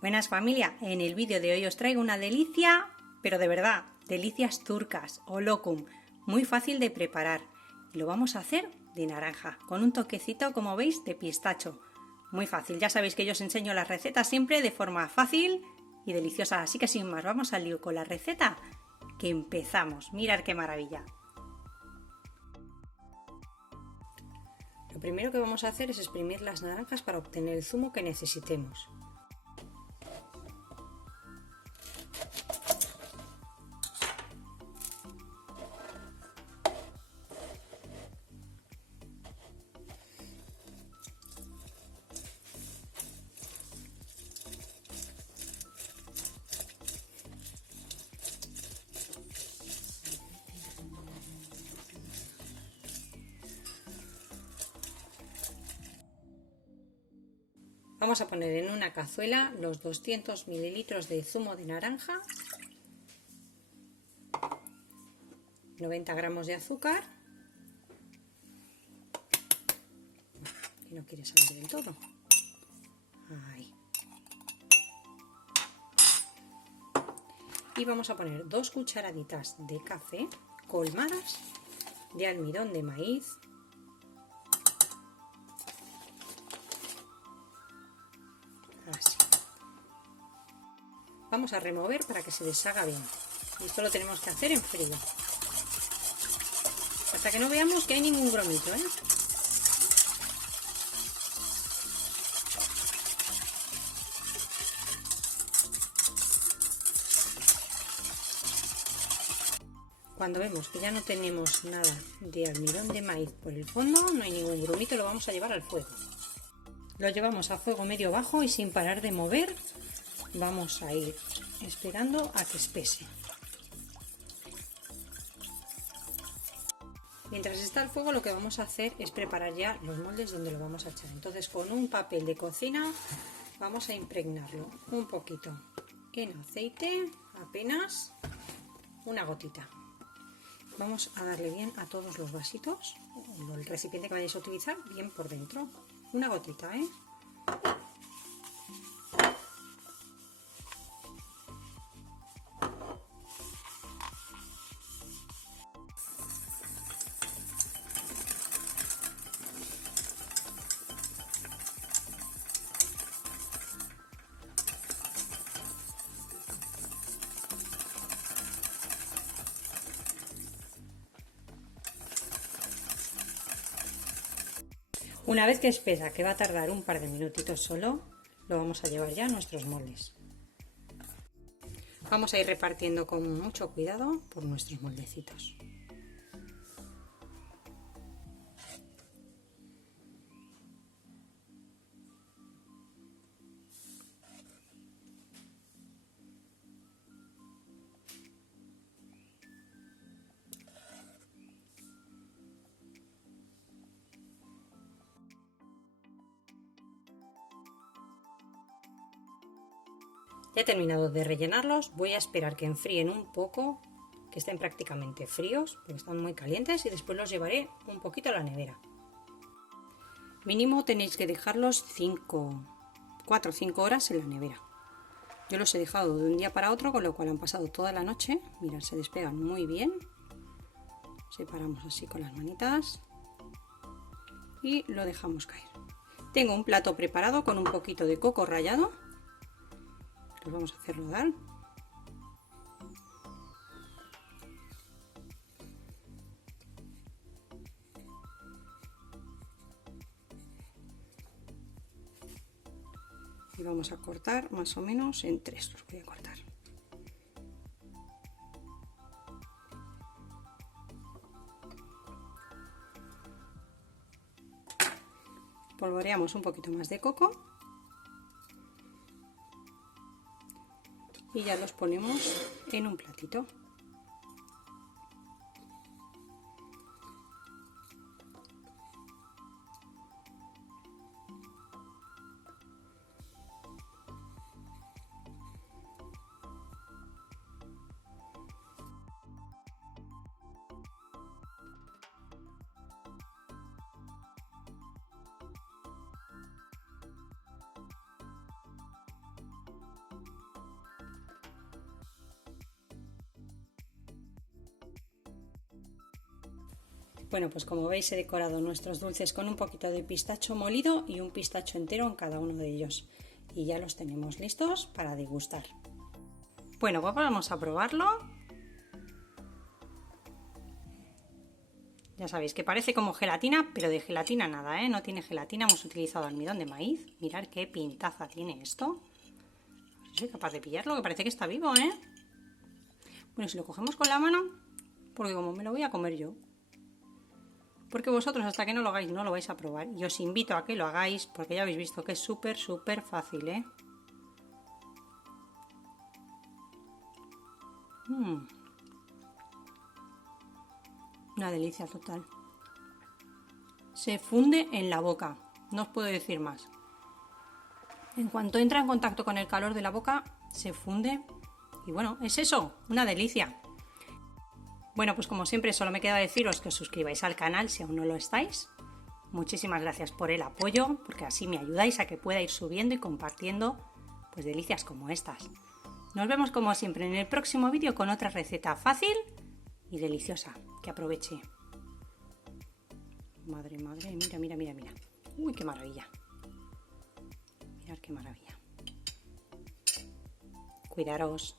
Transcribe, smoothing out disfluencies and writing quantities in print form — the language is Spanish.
Buenas familia, en el vídeo de hoy os traigo una delicia, pero de verdad, delicias turcas o locum, muy fácil de preparar. Y lo vamos a hacer de naranja, con un toquecito, como veis, de pistacho. Muy fácil, ya sabéis que yo os enseño las recetas siempre de forma fácil y deliciosa, así que sin más, vamos al lío con la receta, que empezamos. Mirad qué maravilla. Lo primero que vamos a hacer es exprimir las naranjas para obtener el zumo que necesitemos. Vamos a poner en una cazuela los 200 mililitros de zumo de naranja, 90 gramos de azúcar, y no quiere salir del todo. Ahí. Y vamos a poner 2 cucharaditas de café colmadas de almidón de maíz, así. Vamos a remover para que se deshaga bien. Y esto lo tenemos que hacer en frío, hasta que no veamos que hay ningún grumito, ¿eh? Cuando vemos que ya no tenemos nada de almidón de maíz por el fondo, no hay ningún grumito, lo vamos a llevar al fuego. Lo llevamos a fuego medio bajo y sin parar de mover vamos a ir esperando a que espese. Mientras está al fuego, lo que vamos a hacer es preparar ya los moldes donde lo vamos a echar. Entonces, con un papel de cocina vamos a impregnarlo un poquito en aceite, apenas una gotita. Vamos a darle bien a todos los vasitos, el recipiente que vayáis a utilizar, bien por dentro. Una gotita, ¿eh? Una vez que espesa, que va a tardar un par de minutitos solo, lo vamos a llevar ya a nuestros moldes. Vamos a ir repartiendo con mucho cuidado por nuestros moldecitos. Ya he terminado de rellenarlos, voy a esperar que enfríen un poco, que estén prácticamente fríos, porque están muy calientes, y después los llevaré un poquito a la nevera. Mínimo tenéis que dejarlos 4 o 5 horas en la nevera. Yo los he dejado de un día para otro, con lo cual han pasado toda la noche. Mirad, se despegan muy bien. Separamos así con las manitas y lo dejamos caer. Tengo un plato preparado con un poquito de coco rallado. Los vamos a hacer rodar. Y vamos a cortar más o menos en 3, los voy a cortar. Polvoreamos un poquito más de coco y ya los ponemos en un platito. Bueno, pues como veis he decorado nuestros dulces con un poquito de pistacho molido y un pistacho entero en cada uno de ellos. Y ya los tenemos listos para degustar. Bueno, pues vamos a probarlo. Ya sabéis que parece como gelatina, pero de gelatina nada, ¿eh? No tiene gelatina, hemos utilizado almidón de maíz. Mirad qué pintaza tiene esto. No soy capaz de pillarlo, que parece que está vivo, ¿eh? Bueno, si lo cogemos con la mano, porque como me lo voy a comer yo. Porque vosotros hasta que no lo hagáis no lo vais a probar. Y os invito a que lo hagáis porque ya habéis visto que es súper fácil, ¿eh? Una delicia total. Se funde en la boca, no os puedo decir más. En cuanto entra en contacto con el calor de la boca, se funde. Y bueno, es eso, una delicia. Bueno, pues como siempre solo me queda deciros que os suscribáis al canal si aún no lo estáis. Muchísimas gracias por el apoyo, porque así me ayudáis a que pueda ir subiendo y compartiendo pues delicias como estas. Nos vemos como siempre en el próximo vídeo con otra receta fácil y deliciosa. Que aproveche. Madre, mira. Uy, qué maravilla. Mirad qué maravilla. Cuidaros.